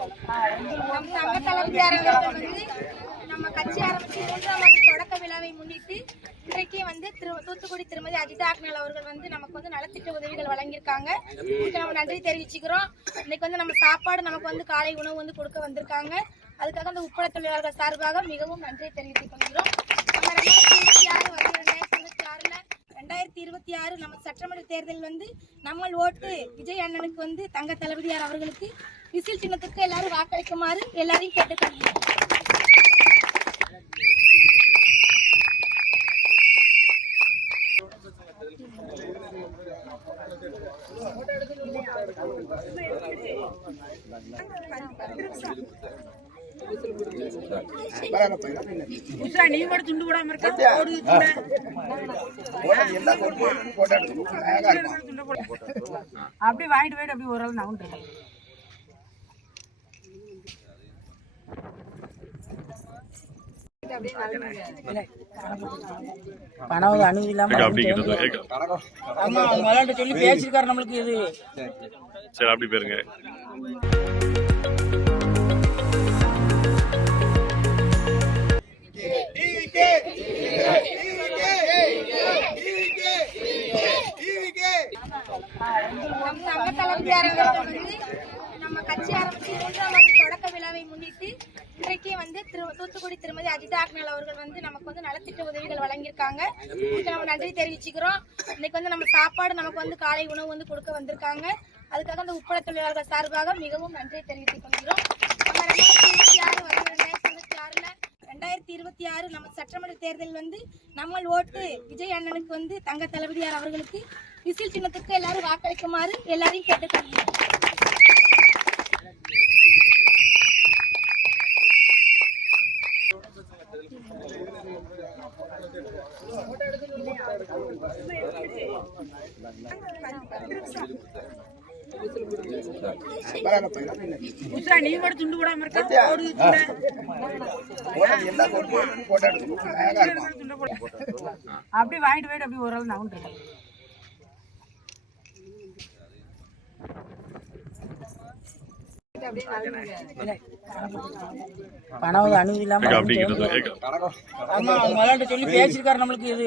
நம் தங்க தலைமையாளர்கள் வந்து நம்ம கட்சி ஆரம்பிச்சு 3ஆம் ஆண்டு தொடக்க விழாவை முன்னிட்டு இன்றைக்கு வந்து தூத்துக்குடி திருமதி அஜிதா அக்னல் அவர்கள் வந்து நமக்கு வந்து நலத்திட்ட உதவிகள் வழங்கியிருக்காங்க. இதுக்கு நம்ம நன்றி தெரிவிச்சுக்கிறோம். இன்னைக்கு வந்து நம்ம சாப்பாடு நமக்கு வந்து காலை உணவு வந்து கொடுக்க வந்திருக்காங்க. அதுக்காக அந்த உட்பட தொழிலாளர்கள் சார்பாக மிகவும் நன்றி தெரிவித்துக் கொள்கிறோம். நம்ம 2026 நம்ம சட்டமன்ற தேர்தல் வந்து நம்ம ஓட்டு விஜய் அண்ணனுக்கு வந்து தங்க தளபதியார் அவர்களுக்கு விசில் சின்னத்துக்கு எல்லாரும் வாக்களிக்குமாறு எல்லாரையும் கேட்டுக்கொள்கிறோம். நீ கூட துண்டு போடாம அப்படி வாங்கிட்டு போயிட்டு அப்படி ஒரு ஆள் நான் பணம் அனுமதி இல்லாம ஆமா அவங்க விளையாட்டு சொல்லி பேசிருக்காரு நம்மளுக்கு. இது சரி அப்படி பேருங்க. நம் தங்க தலைமையாளர்கள் வந்து நம்ம கட்சி ஆரம்பிச்சு 3ஆம் ஆண்டு தொடக்க விழாவை முன்னிட்டு இன்றைக்கு வந்து தூத்துக்குடி திருமதி அஜிதா அக்னல் அவர்கள் வந்து நமக்கு வந்து நலத்திட்ட உதவிகள் வழங்கியிருக்காங்க. இதுக்கு நம்ம நன்றி தெரிவிச்சுக்கிறோம். இன்னைக்கு வந்து நம்ம சாப்பாடு நமக்கு வந்து காலை உணவு வந்து கொடுக்க வந்திருக்காங்க. அதுக்காக அந்த உட்பட தொழிலாளர்கள் சார்பாக மிகவும் நன்றி தெரிவித்துக் கொள்கிறோம். நம்ம 2026 நம்ம சட்டமன்ற தேர்தல் வந்து நம்ம ஓட்டு விஜய் அண்ணனுக்கு வந்து தங்க தளபதியார் அவர்களுக்கு விசில் சின்னத்துக்கு எல்லாரும் வாக்களிக்குமாறு எல்லாரையும் கேட்டுக்கொள்கிறோம். நீ கூட துண்டு போடாம அப்படி வாங்கிட்டு போயிட்டு அப்படி ஒரு ஆள் நான் பணம் அனுமதி இல்லாம ஆமா அவங்க விளையாட்டு சொல்லி பேசிருக்காரு நம்மளுக்கு. இது